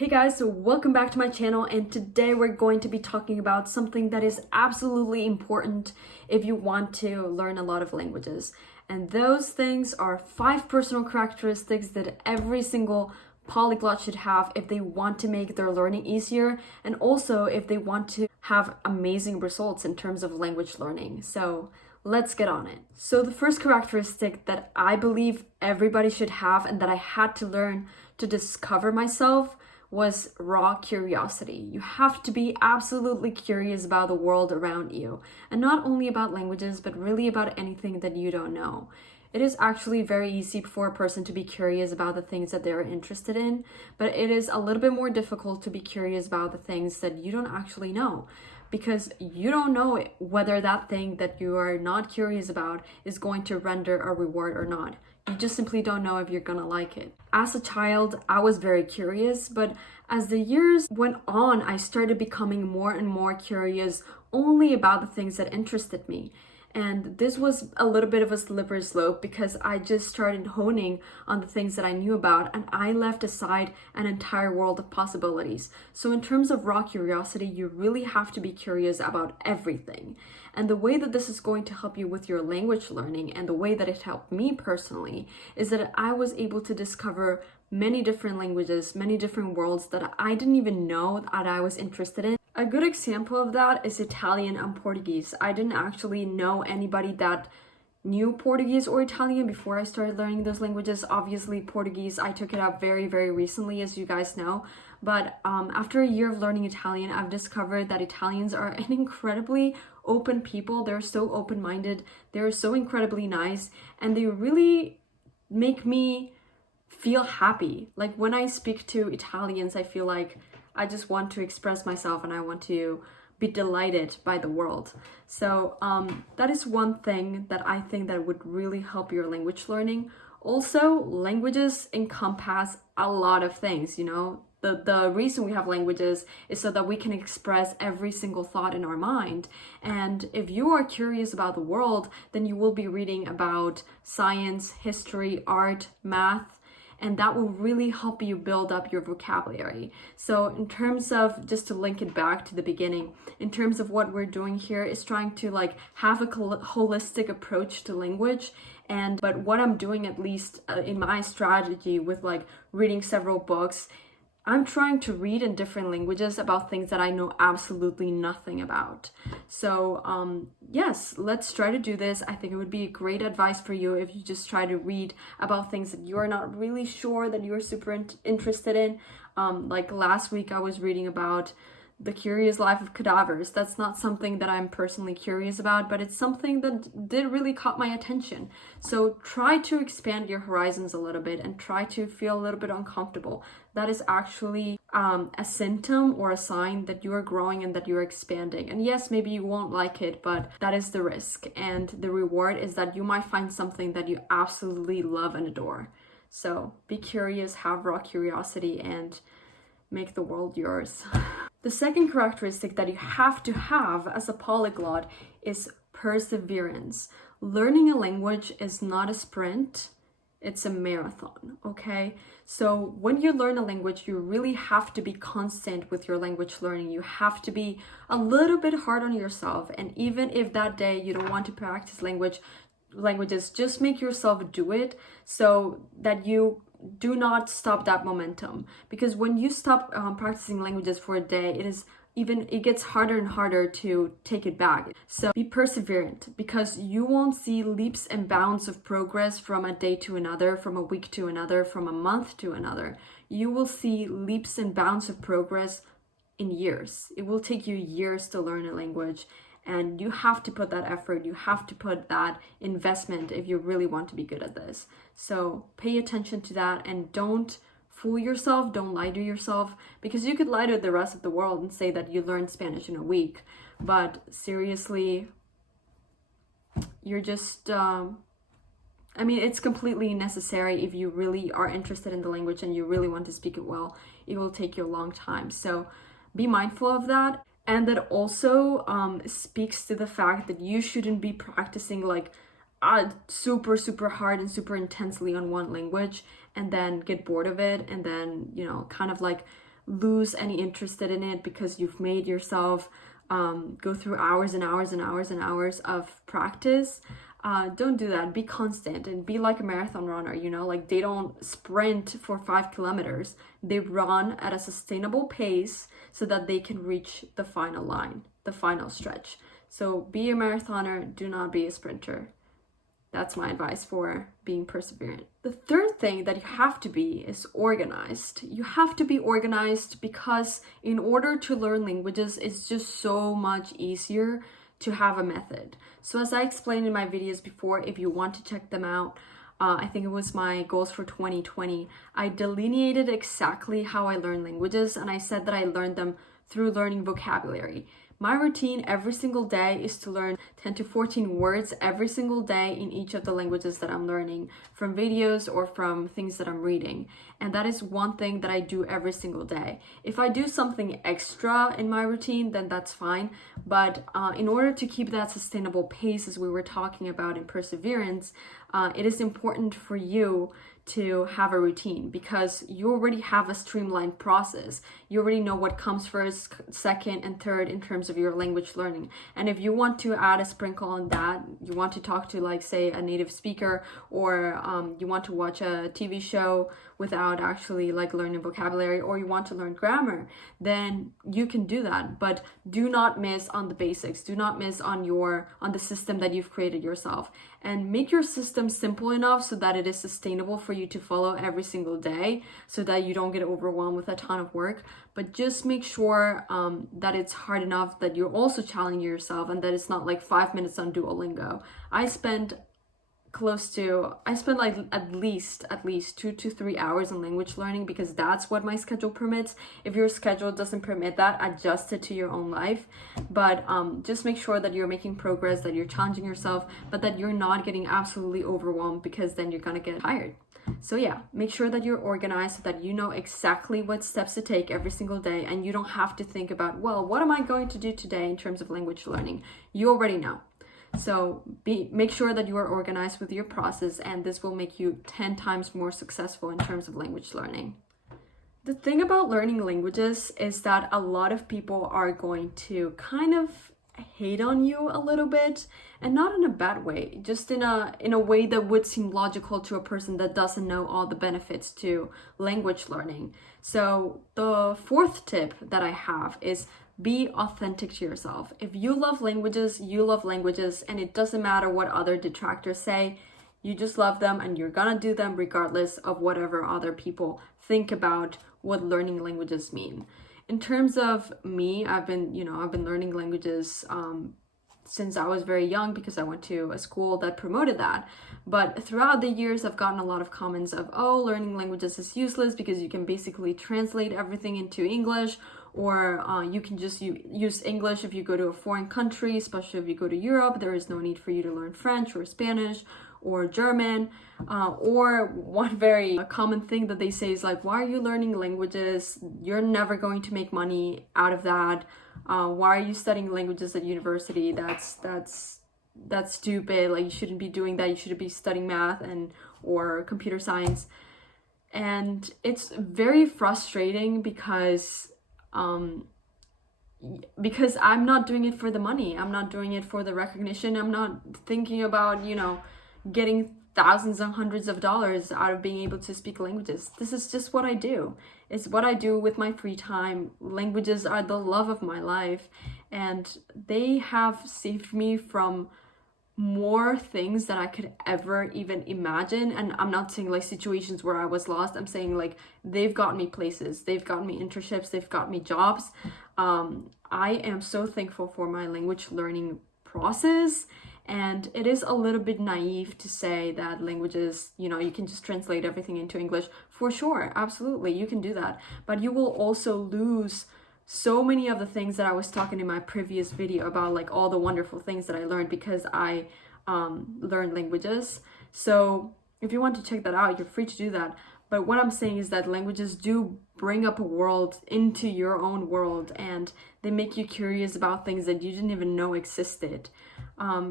Hey guys, so welcome back to my channel, and today we're going to be talking about something that is absolutely important if you want to learn a lot of languages. And those things are 5 personal characteristics that every single polyglot should have if they want to make their learning easier, and also if they want to have amazing results in terms of language learning. So let's get on it. So the first characteristic that I believe everybody should have and that I had to learn to discover myself was raw curiosity. You have to be absolutely curious about the world around you, and not only about languages, but really about anything that you don't know. It is actually very easy for a person to be curious about the things that they're interested in, but it is a little bit more difficult to be curious about the things that you don't actually know, because you don't know whether that thing that you are not curious about is going to render a reward or not. You just simply don't know if you're gonna like it. As a child, I was very curious, but as the years went on, I started becoming more and more curious only about the things that interested me. And this was a little bit of a slippery slope because I just started honing on the things that I knew about, and I left aside an entire world of possibilities. So in terms of raw curiosity, you really have to be curious about everything. And the way that this is going to help you with your language learning, and the way that it helped me personally, is that I was able to discover many different languages, many different worlds that I didn't even know that I was interested in. A good example of that is Italian and Portuguese. I didn't actually know anybody that knew Portuguese or Italian before I started learning those languages. Obviously, Portuguese, I took it up very, very recently, as you guys know. But after a year of learning Italian, I've discovered that Italians are an incredibly open people. They're so open-minded, they're so incredibly nice, and they really make me feel happy. Like when I speak to Italians, I feel like I just want to express myself and I want to be delighted by the world. So that is one thing that I think that would really help your language learning. Also, languages encompass a lot of things, you know. The reason we have languages is so that we can express every single thought in our mind. And if you are curious about the world, then you will be reading about science, history, art, math, and that will really help you build up your vocabulary. So in terms of, just to link it back to the beginning, in terms of what we're doing here is trying to like have a holistic approach to language. But what I'm doing, at least in my strategy with like reading several books, I'm trying to read in different languages about things that I know absolutely nothing about. So yes, let's try to do this. I think it would be great advice for you if you just try to read about things that you're not really sure that you're super interested in. Like last week I was reading about the curious life of cadavers. That's not something that I'm personally curious about, but it's something that did really caught my attention. So try to expand your horizons a little bit and try to feel a little bit uncomfortable. That is actually a symptom or a sign that you are growing and that you're expanding. And yes, maybe you won't like it, but that is the risk. And the reward is that you might find something that you absolutely love and adore. So be curious, have raw curiosity, and make the world yours. The second characteristic that you have to have as a polyglot is perseverance. Learning a language is not a sprint, it's a marathon, okay? So when you learn a language, you really have to be constant with your language learning. You have to be a little bit hard on yourself, and even if that day you don't want to practice languages, just make yourself do it so that you do not stop that momentum. Because when you stop practicing languages for a day, it gets harder and harder to take it back. So be perseverant, because you won't see leaps and bounds of progress from a day to another, from a week to another, from a month to another. You will see leaps and bounds of progress in years. It will take you years to learn a language, and you have to put that effort, you have to put that investment if you really want to be good at this. So pay attention to that, and don't fool yourself, don't lie to yourself, because you could lie to the rest of the world and say that you learned Spanish in a week. But seriously, you're just, it's completely necessary if you really are interested in the language and you really want to speak it well. It will take you a long time. So be mindful of that. And that also speaks to the fact that you shouldn't be practicing like super hard and super intensely on one language and then get bored of it and then, kind of like lose any interest in it because you've made yourself go through hours and hours and hours and hours of practice. Don't do that. Be constant and be like a marathon runner, you know, like they don't sprint for 5 kilometers. They run at a sustainable pace so that they can reach the final line, the final stretch. So be a marathoner, do not be a sprinter. That's my advice for being perseverant. The third thing that you have to be is organized. You have to be organized because in order to learn languages, it's just so much easier to have a method. So as I explained in my videos before, if you want to check them out, I think it was my goals for 2020, I delineated exactly how I learn languages, and I said that I learned them through learning vocabulary. My routine every single day is to learn 10 to 14 words every single day in each of the languages that I'm learning, from videos or from things that I'm reading. And that is one thing that I do every single day. If I do something extra in my routine, then that's fine. But in order to keep that sustainable pace, as we were talking about in perseverance, it is important for you to have a routine because you already have a streamlined process. You already know what comes first, second, and third in terms of your language learning. And if you want to add a sprinkle on that, you want to talk to, like, say, a native speaker, or you want to watch a TV show without actually like learning vocabulary, or you want to learn grammar, then you can do that. But do not miss on the basics. Do not miss on the system that you've created yourself, and make your system simple enough so that it is sustainable for you to follow every single day, so that you don't get overwhelmed with a ton of work. But just make sure that it's hard enough that you're also challenging yourself, and that it's not like 5 minutes on Duolingo. I spend like at least 2 to 3 hours in language learning, because that's what my schedule permits. If your schedule doesn't permit that, adjust it to your own life. But just make sure that you're making progress, that you're challenging yourself, but that you're not getting absolutely overwhelmed, because then you're gonna get tired. So yeah, make sure that you're organized so that you know exactly what steps to take every single day, and you don't have to think about, well, what am I going to do today in terms of language learning? You already know. So make sure that you are organized with your process, and this will make you 10 times more successful in terms of language learning. The thing about learning languages is that a lot of people are going to kind of hate on you a little bit, and not in a bad way, just in a way that would seem logical to a person that doesn't know all the benefits to language learning. So the fourth tip that I have is be authentic to yourself. If you love languages, you love languages, and it doesn't matter what other detractors say. You just love them, and you're gonna do them regardless of whatever other people think about what learning languages mean. In terms of me, I've been learning languages since I was very young, because I went to a school that promoted that. But throughout the years, I've gotten a lot of comments of, oh, learning languages is useless because you can basically translate everything into English, or you can just use English if you go to a foreign country, especially if you go to Europe. There is no need for you to learn French or Spanish or German. Or one very common thing that they say is like, why are you learning languages? You're never going to make money out of that. Why are you studying languages at university? That's stupid. Like, you shouldn't be doing that. You should be studying math or computer science. And it's very frustrating because I'm not doing it for the money. I'm not doing it for the recognition. I'm not thinking about, getting thousands and hundreds of dollars out of being able to speak languages. This is just what I do. It's what I do with my free time. Languages are the love of my life, and they have saved me from more things that I could ever even imagine. And I'm not saying like situations where I was lost. I'm saying like they've gotten me places. They've gotten me internships. They've got me jobs. I am so thankful for my language learning process. And it is a little bit naive to say that languages, you can just translate everything into English. For sure, absolutely, you can do that. But you will also lose so many of the things that I was talking in my previous video about, like all the wonderful things that I learned because I learned languages. So if you want to check that out, you're free to do that. But what I'm saying is that languages do bring up a world into your own world, and they make you curious about things that you didn't even know existed.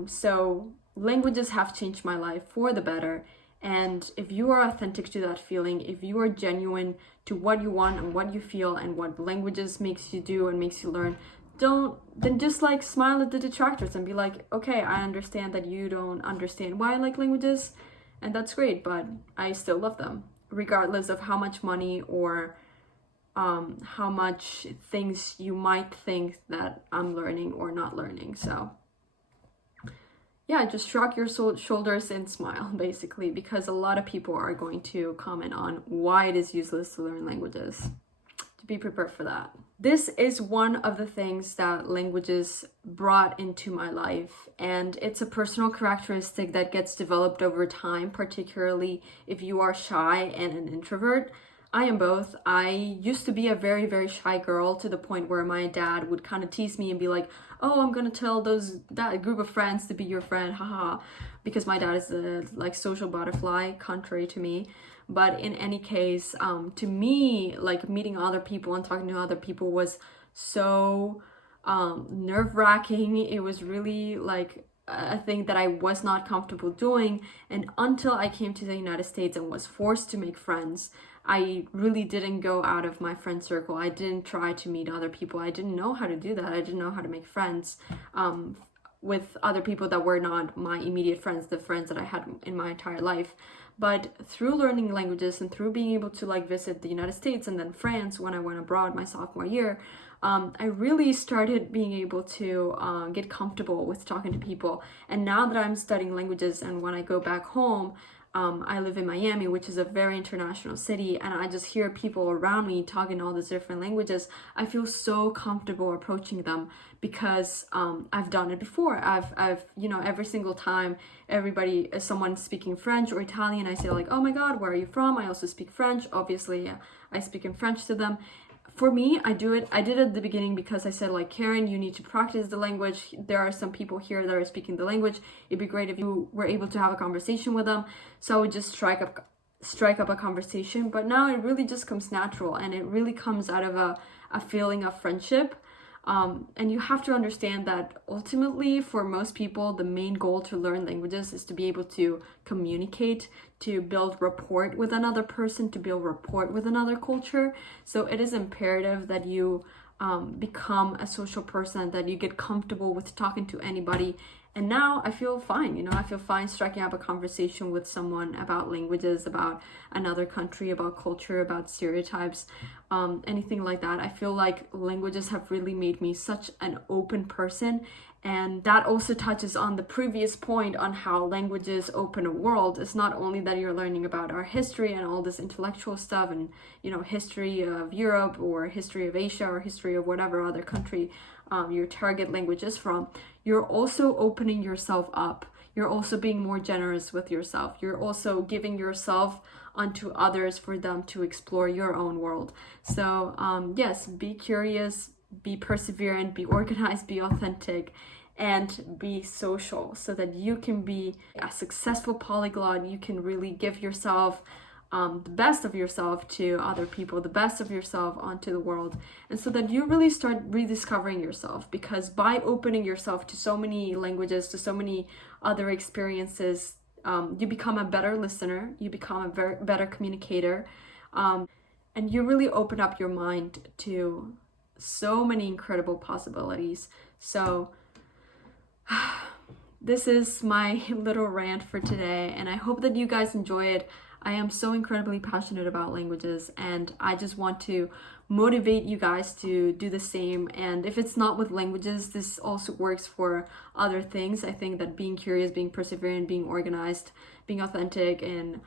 So languages have changed my life for the better, And if you are authentic to that feeling, if you are genuine to what you want and what you feel and what languages makes you do and makes you learn, then just like smile at the detractors and be like, okay, I understand that you don't understand why I like languages, and that's great, but I still love them, regardless of how much money or how much things you might think that I'm learning or not learning. So yeah, just shrug your shoulders and smile, basically, because a lot of people are going to comment on why it is useless to learn languages. To be prepared for that. This is one of the things that languages brought into my life, and it's a personal characteristic that gets developed over time, particularly if you are shy and an introvert. I am both. I used to be a very, very shy girl, to the point where my dad would kind of tease me and be like, oh, I'm gonna tell that group of friends to be your friend, haha, because my dad is a like social butterfly, contrary to me. But in any case, to me, like meeting other people and talking to other people was so nerve-wracking. It was really like a thing that I was not comfortable doing. And until I came to the United States and was forced to make friends, I really didn't go out of my friend circle. I didn't try to meet other people. I didn't know how to do that. I didn't know how to make friends with other people that were not my immediate friends, the friends that I had in my entire life. But through learning languages and through being able to like visit the United States and then France when I went abroad my sophomore year, I really started being able to get comfortable with talking to people. And now that I'm studying languages and when I go back home, I live in Miami, which is a very international city, and I just hear people around me talking all these different languages. I feel so comfortable approaching them because I've done it before. I've every single time someone's speaking French or Italian, I say like, oh my God, where are you from? I also speak French. Obviously, I speak in French to them. For me, I did it at the beginning because I said like, Karen, you need to practice the language. There are some people here that are speaking the language. It'd be great if you were able to have a conversation with them. So I would just strike up a conversation. But now it really just comes natural, and it really comes out of a feeling of friendship. And you have to understand that ultimately, for most people, the main goal to learn languages is to be able to communicate, to build rapport with another person, to build rapport with another culture. So it is imperative that you become a social person, that you get comfortable with talking to anybody. And now I feel fine, I feel fine striking up a conversation with someone about languages, about another country, about culture, about stereotypes, anything like that. I feel like languages have really made me such an open person. And that also touches on the previous point on how languages open a world. It's not only that you're learning about our history and all this intellectual stuff and, history of Europe or history of Asia or history of whatever other country your target language is from. You're also opening yourself up. You're also being more generous with yourself. You're also giving yourself unto others for them to explore your own world. So yes, be curious, be perseverant, be organized, be authentic, and be social, so that you can be a successful polyglot. You can really give yourself the best of yourself to other people, the best of yourself onto the world, and so that you really start rediscovering yourself. Because by opening yourself to so many languages, to so many other experiences, you become a better listener, you become a better communicator, and you really open up your mind to so many incredible possibilities. So this is my little rant for today, and I hope that you guys enjoy it. I am so incredibly passionate about languages, and I just want to motivate you guys to do the same. And if it's not with languages, this also works for other things. I think that being curious, being perseverant, being organized, being authentic, and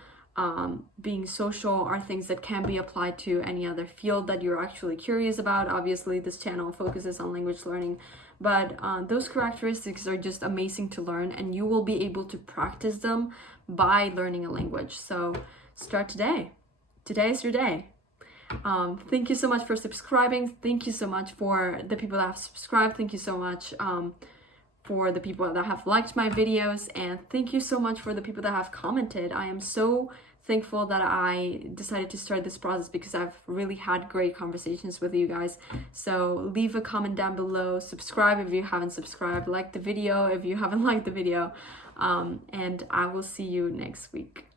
being social are things that can be applied to any other field that you're actually curious about. Obviously, this channel focuses on language learning, but those characteristics are just amazing to learn, and you will be able to practice them by learning a language. So start today. Today is your day. Thank you so much for subscribing. Thank you so much for the people that have subscribed. Thank you so much for the people that have liked my videos, and thank you so much for the people that have commented. I am so thankful that I decided to start this process because I've really had great conversations with you guys. So leave a comment down below, subscribe if you haven't subscribed, like the video if you haven't liked the video, and I will see you next week.